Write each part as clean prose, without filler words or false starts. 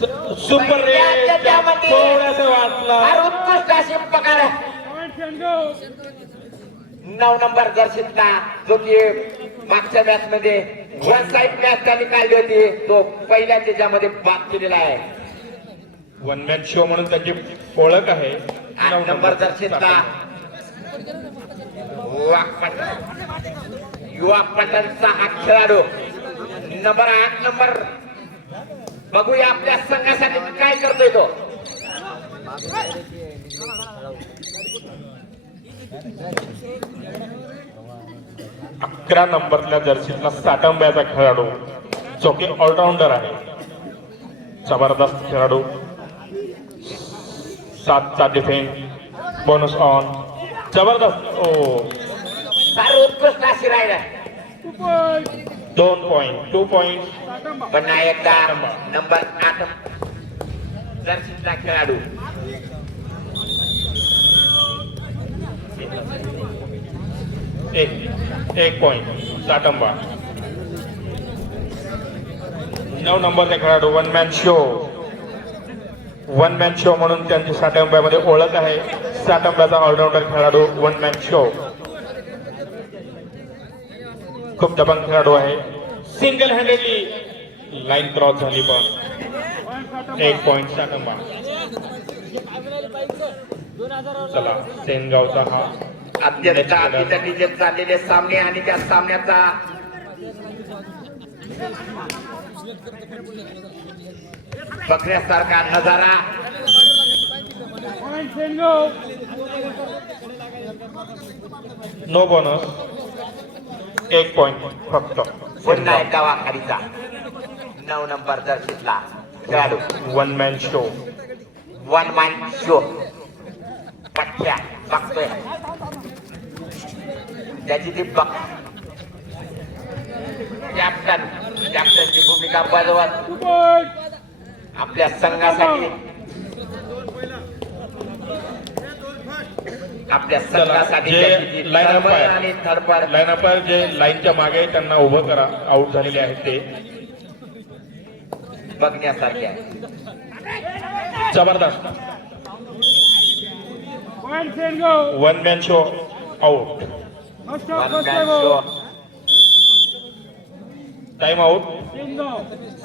Super rate थोडासा वाचला. उत्कृष्ट अशी पकड 9 नंबर जर्सीतला जो की मागच्या मॅच मध्ये वन साइड मॅच त्यांनी काढली होती तो पहिल्या त्याच्यामध्ये बाद केलेला आहे. वन मॅन शो म्हणून त्याची ओळख आहे. 8 नंबर जर्सीतला युवा पटनचा हा खेळाडू नंबर 8 नंबर बघूया आपल्या संघासाठी काय करतोय तो. अकरा नंबरच्या जर्सीतला साटंब्याचा खेळाडू जो की ऑलराऊंडर आहे. जबरदस्त खेळाडू. 7चा डिफेंड बोनस ऑन जबरदस्त. फार उत्कृष्ट अशी राहिला 2 पॉइंट 2 पॉइंट. पुन्हा एकदा नंबर 8 जर्सीतला खेळाडू एक पॉइंट साटंबा. 9 नंबरचा खेळाडू वन मॅन शो म्हणून त्यांची साटंब्यामध्ये ओळख आहे. साटंब्याचा ऑलराऊंडर खेळाडू वन मॅन शो. खूप दबंग खेळाडू आहे. सिंगल हँडेडली लाईन क्रॉस झाली पण 1 पॉइंट साटंबा. चला सेनगावचा हा अत्यंत अतिथीचे चाललेले सामने आणि त्या सामन्याचा बघण्यासारखा नजारा. नो बोनस 1 पॉइंट फक्त. पुन्हा एका वाखारीचा 9 नंबर जर्सीतला खेळाडू वन मॅन शो. पठ्या बघतोय त्याची ती कॅप्टनची भूमिका बजावत आपल्या संघासाठी जे लाईन अपायर जे लाईनच्या मागे त्यांना उभं करा. आउट झालेले आहेत ते बघण्यासारखे आहे. जबरदस्त. One man show out. Time out.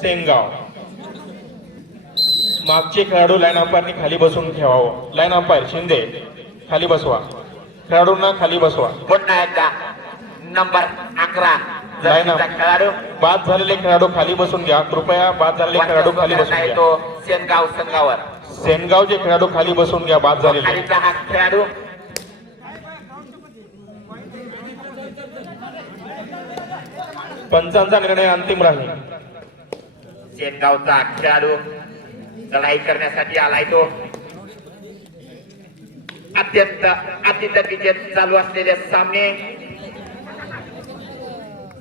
Sengaon. मागचे खेळाडू लाईन अंपायरनी खाली बसून ठेवावं. लाईन अंपायर शिंदे खाली बसवा. खेळाडूंना खाली बसवा. पुन्हा एकदा नंबर 11 खेळाडू बाद झालेले खेळाडू खाली बसून घ्या कृपया. बाद झालेले खेळाडू खाली बसून घ्या. तो सेनगाव संघावर सेनगावचे खेळाडू खाली बसून घ्या. बाद झालेले खेळाडू पंचांचा निर्णय अंतिम राहील. सेनगावचा खेळाडू लढाई करण्यासाठी आलाय तो. अत्यंत अतिथीचे चालू असलेले सामने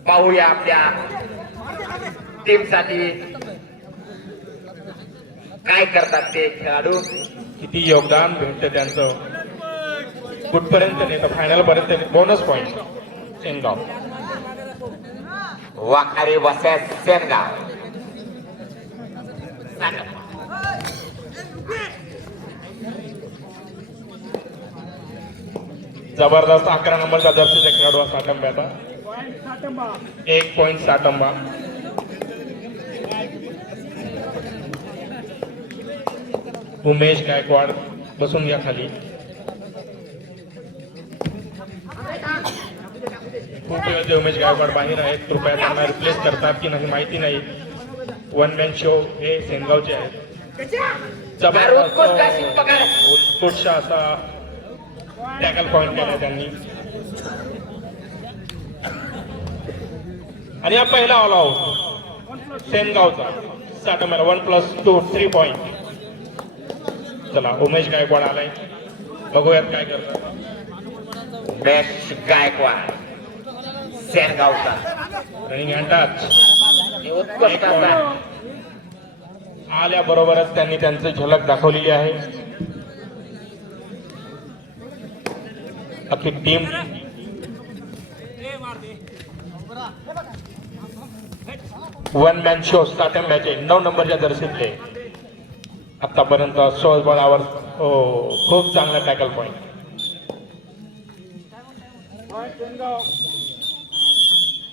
पाहूया आपल्या टीम साठी काय करतात ते खेळाडू. किती योगदान भेटतं त्यांचं. कुठपर्यंत नेतं फायनल पर्यंत. Bonus point Sengaon. वाखारी वसॅस सेनगाव. जबरदस्त 11 नंबरचा जर्सीचा खेळाडू हा साटंब्याचा. 1 पॉइंट साटंबा. उमेश गायकवाड बसून घ्या खाली. खूप वेळचे उमेश गायकवाड बाहेर आहेत. कृपया त्यांना रिप्लेस करतात की नाही माहिती नाही. वन मॅन शो हे सेनगावचे आहेत. उत्कृष्ट असा टॅकल पॉइंट केला त्यांनी. आणि हा पहिला ऑल आउट सेनगावचा. साटंब्याला 1+2 3 पॉइंट. चला उमेश गायकवाड आलाय. बघूयात काय करतात. उमेश गायकवाड सेनगावचा रनिंग हँड टच. उत्कृष्ट आल्याबरोबरच त्यांनी त्यांची झलक दाखवलेली आहे. अख्खी टीम वन मॅन शो साटंब्याचे 9 नंबरच्या जर्सीतले आतापर्यंत 16 बळावर खूप चांगला tackle point.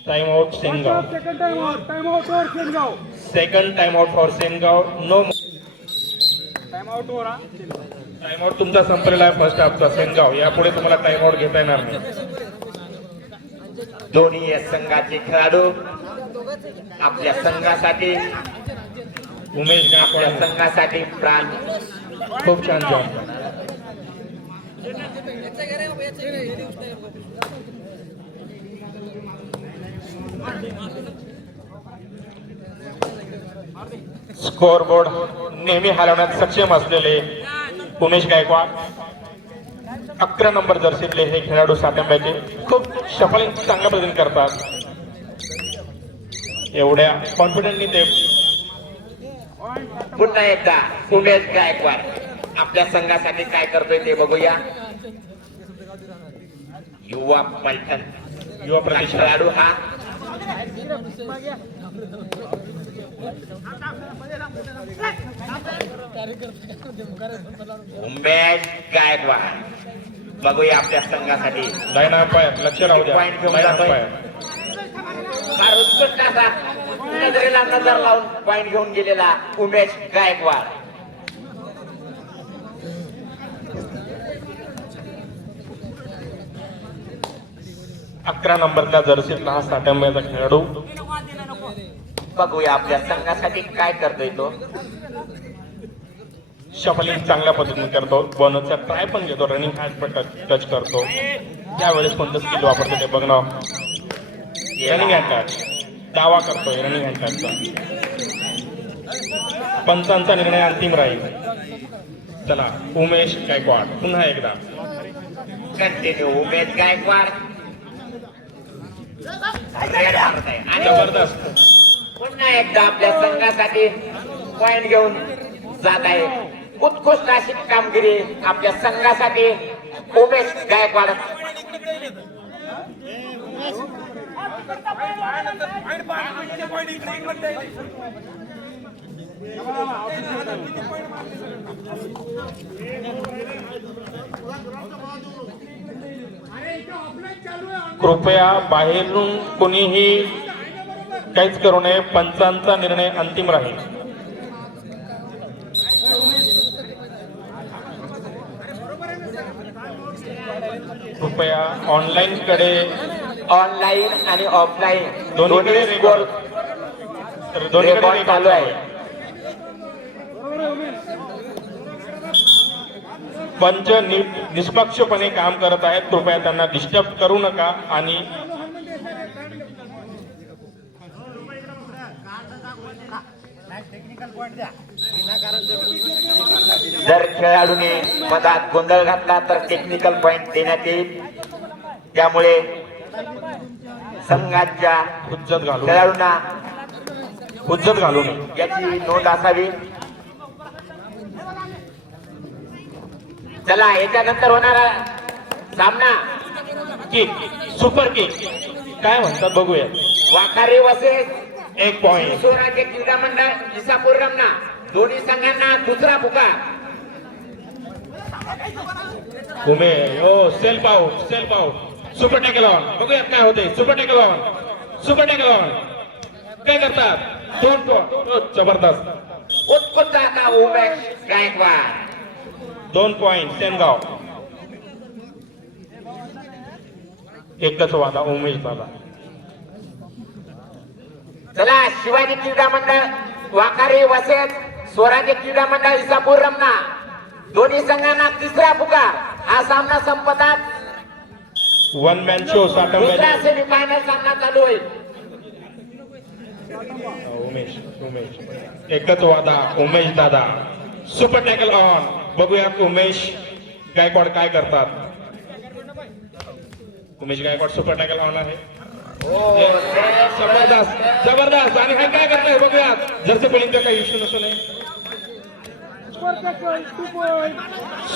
Time out Sengaon. Second time out for Sengaon. No time out तुमचा संपलेला आहे फर्स्ट हाफचा. सेनगाव यापुढे तुम्हाला टाइम आउट घेता येणार नाही. दोन्ही या संघाचे खेळाडू आपल्या संघासाठी उमेश आपल्या गायकवाड संघासाठी प्राण. खूप छान जॉब. स्कोर बोर्ड नेहमी हलवण्यात सक्षम असलेले उमेश गायकवाड 11 नंबर जर्सीतले हे खेळाडू सातांब्याचे खूप शफलिंग चांगल्या पद्धतीने करतात. एवढ्या कॉन्फिडंटली ते पुन्हा एकदा उमेश गायकवाड आपल्या संघासाठी काय करतोय ते बघूया. युवा पलटण युवा प्रतिष्ठा खेळाडू हा उमेश गायकवाड बघूया आपल्या संघासाठी. लाईन अंपायर लक्ष राहू द्या. पॉईंट घेऊन लाईन जातोय. अंपायर फार उत्कृष्ट असा नजरेला नजर लावून पॉईंट घेऊन गेलेला उमेश गायकवाड. अकरा नंबरचा जर्सीतला हा सातांब्याचा खेळाडू बघूया आपल्या संघासाठी काय करतोय तो. शफलिंग चांगल्या पद्धतीने करतो. बोनसचा ट्राय पण घेतो. रनिंग हॅट पण टच करतो. त्यावेळेस कोणतं स्किल वापरतो ते बघणं. रनिंग हॅट टच दावा करतोय. रनिंग हॅट टचचा पंचांचा निर्णय अंतिम राहील. चला उमेश गायकवाड पुन्हा एकदा कंटिन्यू उमेश गायकवाड आणि जबरदस्त. पुन्हा एकदा आपल्या संघासाठी पॉईंट घेऊन जात आहे. उत्कृष्ट अशी कामगिरी आपल्या संघासाठी उमेश गायकवाड. कृपया बाहेरून कोणीही काहीच करू नये. पंचांचा निर्णय अंतिम राहील. कृपया ऑनलाईन कडे ऑनलाईन आणि ऑफलाईन दोन्हीकडे दोन्ही स्कोर रेकॉर्ड चालू आहे. पंच निष्पक्षपणे काम करत आहेत. कृपया त्यांना डिस्टर्ब करू नका. आणि जर खेळाडूने मधात गोंधळ घातला तर टेक्निकल पॉइंट देण्यात येईल. त्यामुळे संघाच्या हुज्जत घालू खेळाडूंना हुज्जत घालू नये. याची नोंद असावी. चला याच्यानंतर होणारा सामना किक सुपर किक काय म्हणतात बघूया. वाखारी वसे 1 पॉइंट. स्वराज्य क्रीडा मंडळ इसापूर रमना दोन्ही संघांना दुसरा पुकार. Self out super tackle on. बघूयात काय होते. सुपर टॅकल ऑन काय करतात. 2 पॉइंट. जबरदस्त उत्कृष्ट आता उमेश गायकवाड. 2 पॉइंट सेनगाव. एकच वादा उमेश दादा. चला शिवाजी क्रीडा मंडळ वाखारी वसेत स्वराज्य क्रीडा मंडळ इसापूर रमना दोन्ही संघांना तिसरा पुकार. हा सामना संपतात 1 मॅन शो दुसरा सातांब्याचे. सेमीफायनल सामना चालू होईल. उमेश एकच वादा उमेश दादा. Super tackle on. बघूयात उमेश गायकवाड काय करतात. Umesh Gaikwad super tackle on आहे. जबरदस्त आणि हा काय करताय बघूयात. जर्सी बॉलिंगचा काही इश्यू नसू नये.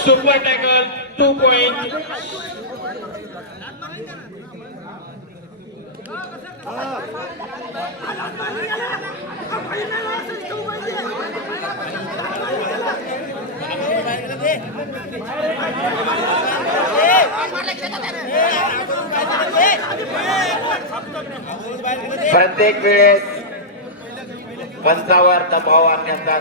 Super tackle 2 point. प्रत्येक वेळेस पंचावर दबाव आणण्याचा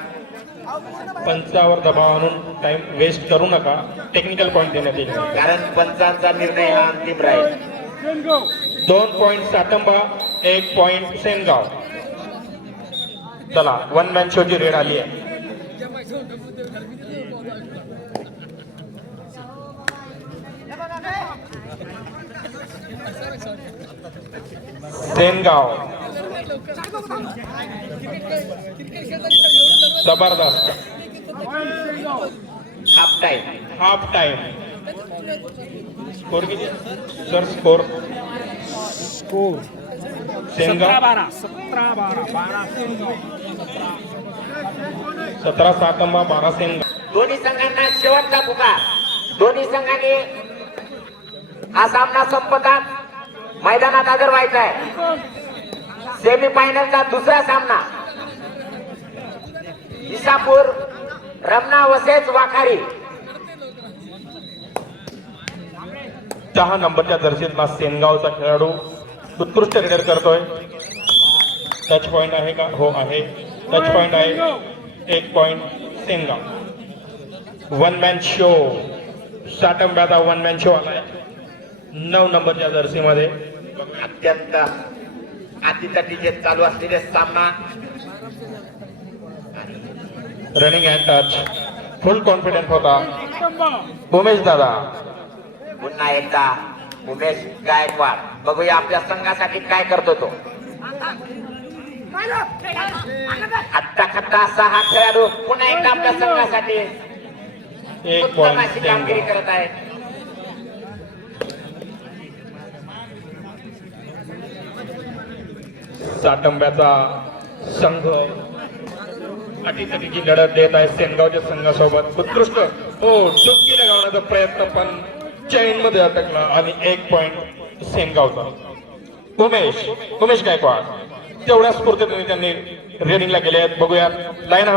पंचावर दबाव आणून टाइम वेस्ट करू नका. टेक्निकल पॉईंट देण्यात येईल. कारण पंचांचा निर्णय हा अंतिम राहील. 2 पॉईंट साटंबा, 1 पॉईंट सेनगाव. चला, वन मॅन शोची रेड आली आहे. सेनगाव जबरदस्त. हाफ टाइम स्कोर किती सर? स्कोर सेनगाव 17 सातंबा 12 सेनगाव. दोन्ही संघांना शेवटचा पुकार. दोन्ही संघांनी हा सामना संपतात मैदानात हजर व्हायचा आहे. सेमीफायनलचा दुसरा सामना इसापूर रमना वसेज वाखारी. 10 नंबरच्या जर्सीतला सेनगावचा खेळाडू उत्कृष्ट रेडर करतोय. टच पॉइंट आहे का? हो आहे. टच पॉइंट आहे. 1 point Sengaon. One man show साटंब्याचा वन मॅन शो आलाय 9 नंबरच्या जर्सीमध्ये. अत्यंत अतितटीचे चालू असलेले सामना. Running and touch. Full confidence होता उमेश दादा. पुन्हा एकदा उमेश गायकवाड. बघूया आपल्या संघासाठी काय करतो तो. हट्टा खट्टा असा हा खेळाडू पुन्हा एकदा आपल्या संघासाठी 1 उत्तम पॉइंट अशी कामगिरी सेनगाव. करत आहे. साटंब्याचा संघ अटीतटीची लढत देत आहे सेनगावच्या संघासोबत. उत्कृष्ट डुबकी लगावण्याचा प्रयत्न पण चैन मध्ये अटकला आणि 1 पॉइंट सेनगावचा. उमेश गायकवाड तेवढ्या स्फूर्तीने त्यांनी रेडिंगला गेले आहेत. बघूया लाईन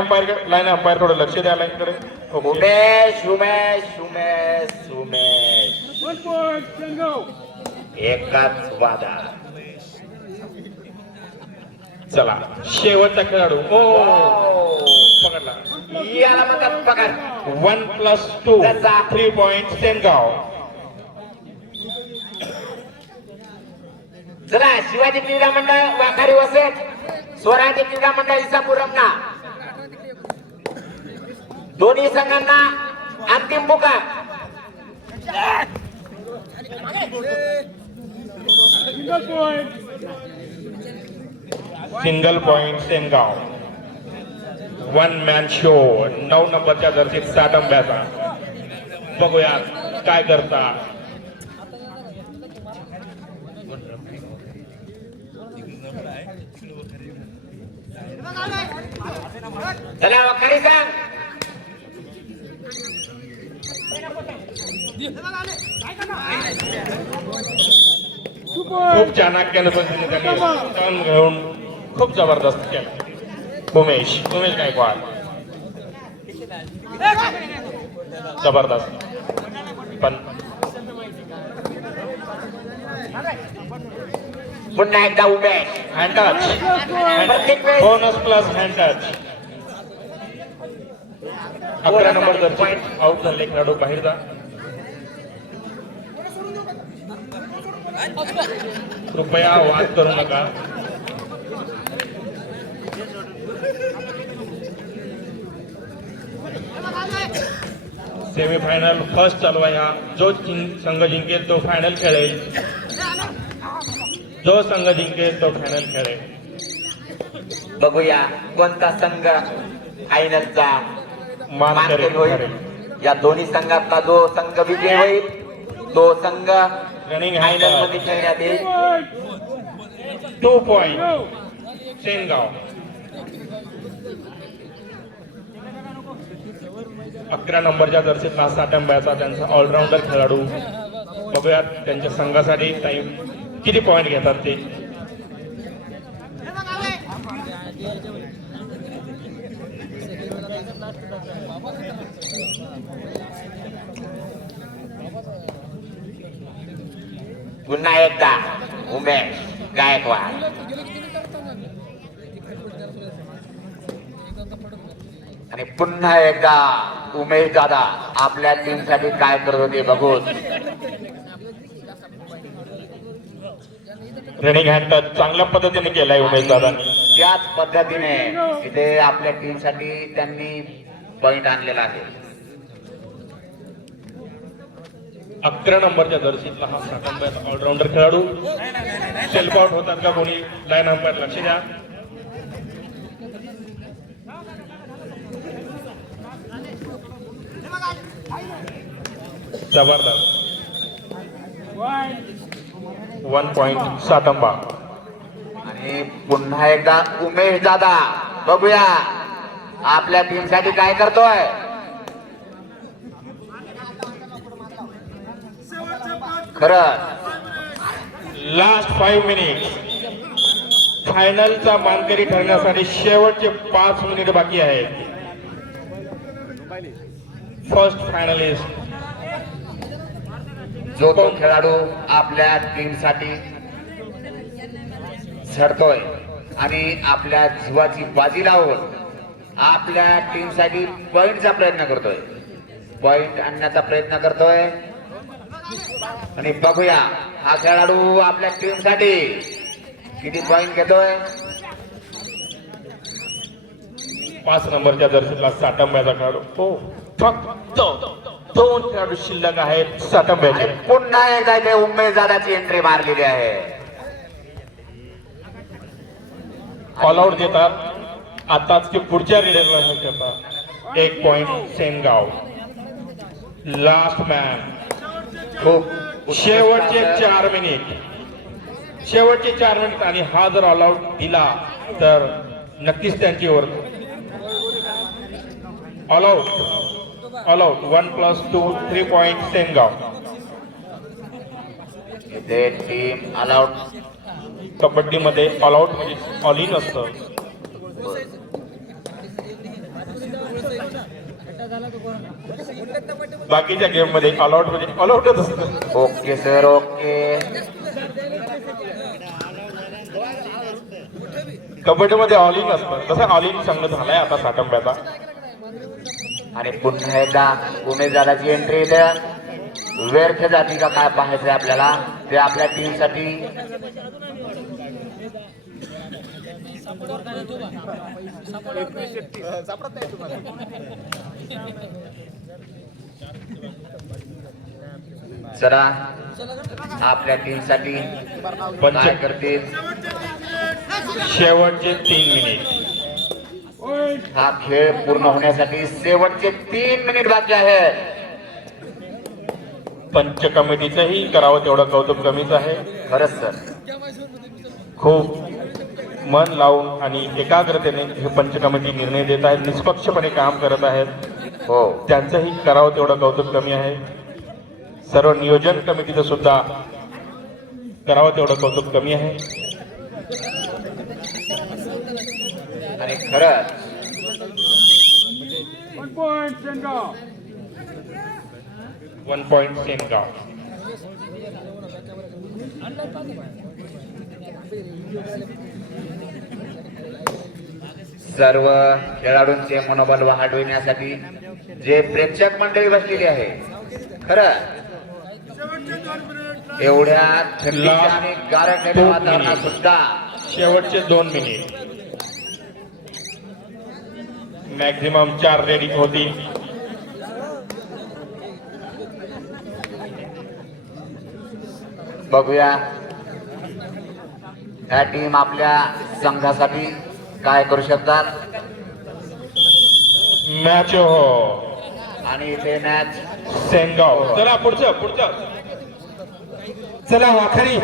अंपायर थोडं लक्ष द्या लाईनकडे. उमेश उमेश उमेश उमेश एकाच वादा. चला, शेवटचा खेळाडू पकडला. याला म्हणतात पकड. 1+2 3 पॉइंट सेनगाव. चला, शिवाजी क्रीडा मंडळ वाखारी वसेज, स्वराज्य क्रीडा मंडळ इसापूर रमना. दोन्ही संघांना अंतिम पुकार. Single point Sengaon. One man show 9 नंबरच्या जर्सीत साटंब्याचा. बघूया काय करता. चला वाखारी संघ. खूप चाणक्यानं पण त्यांनी टर्न घेऊन खूप जबरदस्त केलं. उमेश गायकवाड जबरदस्त. पण पुन्हा एकदा उमेश. Hand touch. प्रत्येक वेळेस bonus plus hand touch. 11 number जर आउट झाले खेळाडू बाहेर जा. कृपया वाद करू नका. सेमीफायनल फर्स्ट चालू आहे हा. जो संघ जिंकेल तो फायनल खेळेल. जो संघ जिंकेल तो फायनल खेळेल. बघूया कोणता संघ फायनलचा मान मानकरी होईल. या दोन्ही संघातला जो संघ विजय होईल तो संघ रनिंग फायनल मध्ये खेळण्यात येईल. 2 पॉइंट सेनगाव. 11 नंबरच्या जर्सीतला साटंब्याचा त्यांचा ऑलराऊंडर खेळाडू. बघूयात त्यांच्या संघासाठी टाइम किती पॉइंट घेतात ते. पुन्हा एकदा उमेश गायकवाड. आणि पुन्हा एकदा उमेश दादा आपल्या टीम साठी काय करत होते बघून. रनिंग हँड टच चांगल्या पद्धतीने केलाय उमेश दादांनी. त्याच पद्धतीने इथे आपल्या टीम साठी त्यांनी पॉइंट आणलेला आहे. 11 नंबरच्या जर्सीतला हा सातांब्याचा ऑलराऊंडर खेळाडू. सेल्फ आउट होतात का कोणी? लाईन अंपायर लक्ष द्या. जबरदस्त 1 पॉइंट सातंबा. आणि पुन्हा एकदा उमेश दादा बघूया आपल्या टीम साठी काय करतोय. खरं लास्ट 5 मिनिट फायनलचा मानकरी ठरण्यासाठी शेवटचे 5 मिनिट बाकी आहेत. फर्स्ट फायनलिस्ट जो तो खेळाडू आपल्या टीम साठी झडतोय आणि आपल्या जीवाची बाजी लावून आपल्या टीम साठी पॉइंटचा प्रयत्न करतोय. पॉइंट आणण्याचा प्रयत्न करतोय. आणि बघूया हा खेळाडू आपल्या टीम साठी किती पॉइंट घेतोय. 5 नंबरच्या जर्सीतला सातांब्याचा खेळाडू. हो फक्त 2 खेळाडू शिल्लक आहेत सातांब्याचे. आणि पुन्हा एकदा इथे उमेश दादाची एंट्री मारलेली आहे. ऑल आउट देतात. आताच ते पुढच्या रेडरला हे करतात. 1 पॉइंट सेनगाव. Last man. खूप शेवटचे 4 मिनिट. शेवटचे 4 मिनिट आणि हा जर ऑल आउट दिला तर नक्कीच त्यांची over. All out. All out 1+2 3 point Sengaon. इथे टीम ऑल आउट. कबड्डीमध्ये ऑल आउट म्हणजे ऑल इन असतं. बाकीच्या गेम मध्ये ऑल आउट म्हणजे ऑल आउटच असतं. Okay sir okay. कबड्डीमध्ये ऑल इन असतं. तसं ऑल इन संघ झालाय आता सातांब्याचा. आणि पुन्हा एकदा उमेश दादाची एंट्री इथे. व्यर्थ जाती का काय पाहायचंय आपल्याला ते आपल्या टीम साठी. चला आपल्या टीम साठी काय करतील. शेवटचे 3 मिनिट. हा खेळ पूर्ण होण्यासाठी शेवटचे 3 मिनिट बाकी आहेत. पंच कमिटीचंही करावं तेवढं कौतुक कमीच आहे. खरंच सर. खूप मन लावून आणि एकाग्रतेने हे पंच कमिटी निर्णय देत आहेत. निष्पक्षपणे काम करत आहेत. हो त्यांचंही करावं तेवढं कौतुक कमी आहे. सर्व नियोजन कमिटीचं सुद्धा करावं तेवढं कौतुक कमी आहे. आणि खरंच 1 पॉइंट सेनगाव. सर्व खेळाडूंचे मनोबल वाढविण्यासाठी जे प्रेक्षक मंडळी बसलेली आहे. खरं एवढ्या थंडीच्या आणि गारठ्याच्या वातावरणात सुद्धा शेवटचे 2 मिनिट. मॅक्झिमम 4 रेडिंग होती. बघूया ह्या टीम आपल्या संघासाठी काय करू शकतात. मॅच हो. आणि इथे मॅच सेनगाव. चला पुढचं. चला आखरी